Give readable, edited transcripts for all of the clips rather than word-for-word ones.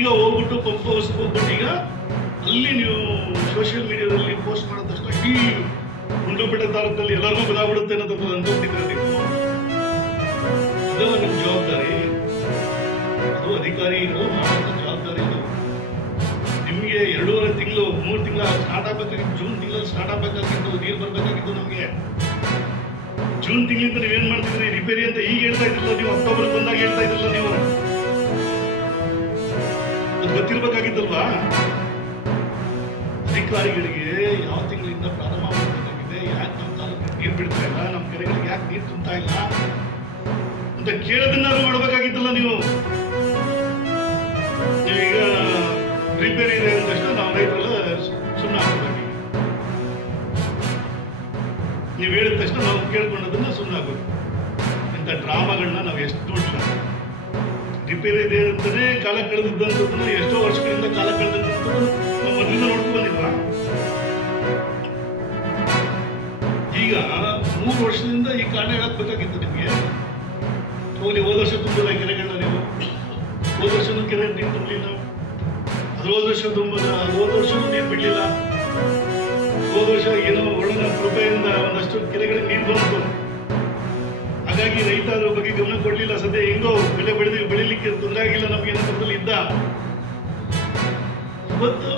ಈಗ ಹೋಗ್ಬಿಟ್ಟು ಪಂಪ್ ಹೌಸ್ಗೆ ಹೋಗ್ಬಿಟ್ಟು ಈಗ ಅಲ್ಲಿ ನೀವು ಸೋಷಿಯಲ್ ಮೀಡಿಯಾದಲ್ಲಿ ಪೋಸ್ಟ್ ಮಾಡಿದ ತಕ್ಷಣ ಈ ಗುಂಡ್ಲುಪೇಟೆ ತಾಲೂಕಲ್ಲಿ ಎಲ್ಲರಿಗೂ ಗೊತ್ತಾಗ್ಬಿಡುತ್ತೆ ಅನ್ನೋದು ಅನ್ಕೊಂಡಿದ್ರೆ ನೀವು ಅದು ನಿಮ್ಮ ಜವಾಬ್ದಾರಿ, ಅದು ಅಧಿಕಾರಿಗಳು ಮಾಡುವಂತ ಜವಾಬ್ದಾರಿ. ಇದು ನಿಮ್ಗೆ 2.5 ತಿಂಗಳು 3 ತಿಂಗಳ ಸ್ಟಾರ್ಟ್ ಆಗ್ಬೇಕಾಗಿತ್ತು, ಜೂನ್ ತಿಂಗಳಲ್ಲಿ ಸ್ಟಾರ್ಟ್ ಆಗ್ಬೇಕಾಗಿತ್ತು, ನೀರು ಬರ್ಬೇಕಾಗಿತ್ತು ನಮ್ಗೆ. ಜೂನ್ ತಿಂಗಳಿಂದ ನೀವೇನ್ ಮಾಡ್ತಿದ್ರಿ ರಿಪೇರಿ ಅಂತ ಈಗ ಹೇಳ್ತಾ ಇದ್ರಲ್ಲ ನೀವು, ಅಕ್ಟೋಬರ್ ಬಂದಾಗ ಹೇಳ್ತಾ ಇದ್ರಲ್ಲ ನೀವು, ಅದು ಗೊತ್ತಿರ್ಬೇಕಾಗಿತ್ತಲ್ವಾ? ಅಧಿಕಾರಿಗಳಿಗೆ ಯಾವ ತಿಂಗಳಿಂದ ಪ್ರಾರಂಭ ಮಾಡಬೇಕಾಗಿದೆ, ಯಾಕೆ ನಮ್ಮ ತಾಲೂಕಿಗೆ ನೀರು ಬಿಡ್ತಾ ಇಲ್ಲ, ನಮ್ಮ ಕೆರೆಗಳಿಗೆ ಯಾಕೆ ನೀರು ತುಂಬ್ತಾ ಇಲ್ಲ ಅಂತ ಕೇಳೋದನ್ನಾದ್ರು ಮಾಡ್ಬೇಕಾಗಿತ್ತಲ್ಲ ನೀವು. ನೀವೀಗ ರಿಪೇರಿ ಇದೆ ಅಂದ ತಕ್ಷಣ ನಾವು ರೈತರೆಲ್ಲ ಸುಮ್ಮನೆ ಆಗ್ಬೇಕು. ನೀವು ಹೇಳಿದ ತಕ್ಷಣ ನಾವು ಕೇಳ್ಕೊಂಡದನ್ನ ಸುಮ್ಮನೆ ಆಗ್ಬೇಕು. ಇಂಥ ಡ್ರಾಮಾಗಳನ್ನ ನಾವು ಎಷ್ಟು ನೋಡಿಲ್ಲ. ರಿಪೇರಿ ಇದೆ ಅಂತಾನೆ ಕಾಲ ಕಳೆದಿದ್ದಂಥದ್ದನ್ನ ಎಷ್ಟೋ ವರ್ಷಗಳಿಂದ ಕಾಲ ಕಳೆದಂಥದ್ದು ನಾವು ಮೊದಲಿಂದ ನೋಡ್ಕೊಂಡು ಬಂದಿಲ್ವಾ? ಈಗ 3 ವರ್ಷದಿಂದ ಈ ಕಾರಣ ಹೇಳಕ್ಬೇಕಾಗಿತ್ತು ನಿಮಗೆ. ಹೋಗಿ ಹೋದ ವರ್ಷ ತುಂಬಿಲ್ಲ ಕೆರೆಗಳನ್ನ ನೀವು, ಹೋದ ವರ್ಷನೂ ಕೆರೆ ನೀರು ತುಂಬಲಿಲ್ಲ, ಹೋದ ವರ್ಷನೂ ನೀರು ಬಿಡ್ಲಿಲ್ಲ. ಹೋದ ವರ್ಷ ಏನೋ ಒಳ್ಳೆ ಕೃಪೆಯಿಂದ ಒಂದಷ್ಟು ಕೆರೆಗಳಿಗೆ ನೀರು ಬಂತು, ಹಾಗಾಗಿ ರೈತ ಅದ್ರ ಬಗ್ಗೆ ಗಮನ ಕೊಡ್ಲಿಲ್ಲ. ಸದ್ಯ ಹೆಂಗೋ ಬೆಳೆ ಬೆಳಿಲಿಕ್ಕೆ ತೊಂದರೆ ಆಗಿಲ್ಲ, ನಮ್ಗೆ ಏನೋ ತೊಂದರೆ ಇದ್ದ. ಇವತ್ತು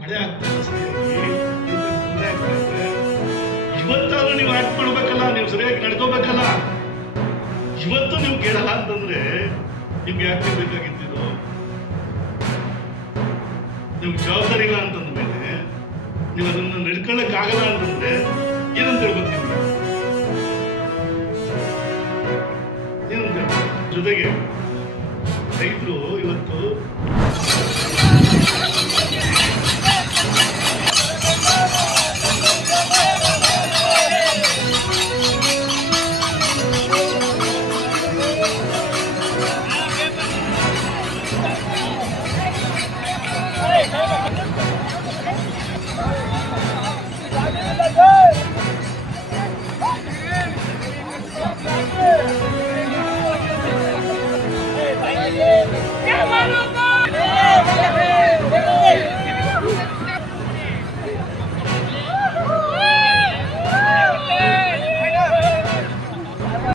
ಮಳೆ ಆಗ್ತಾ ಇಲ್ಲ, ಸರಿಯಾಗಿ ತೊಂದರೆ ಆಗ್ತಾ ಇದೆ. ಇವತ್ತಾದ್ರೂ ನೀವು ಆಕ್ಟ್ ಮಾಡ್ಬೇಕಲ್ಲ, ನೀವು ಸರಿಯಾಗಿ ನಡ್ಕೋಬೇಕಲ್ಲ. ಇವತ್ತು ನೀವು ಕೇಳಲ್ಲ ಅಂತಂದ್ರೆ ನಿಮ್ಗೆ ಯಾಕೆ ಬೇಕಾಗಿದ್ದು? ನಿಮ್ಗೆ ಜವಾಬ್ದಾರಿ ಇಲ್ಲ ಅಂತಂದ ಮೇಲೆ ನೀವು ಅದನ್ನ ನಡ್ಕೊಳ್ಳಕ್ ಆಗಲ್ಲ ಅಂತಂದ್ರೆ ಏನಂತ ಹೇಳ್ಬೇಕು ನಿಮ್ಗೆ? ಏನಂತ ಹೇಳ್ಬೇಕು? ಜೊತೆಗೆ ರೈತರು ಇವತ್ತು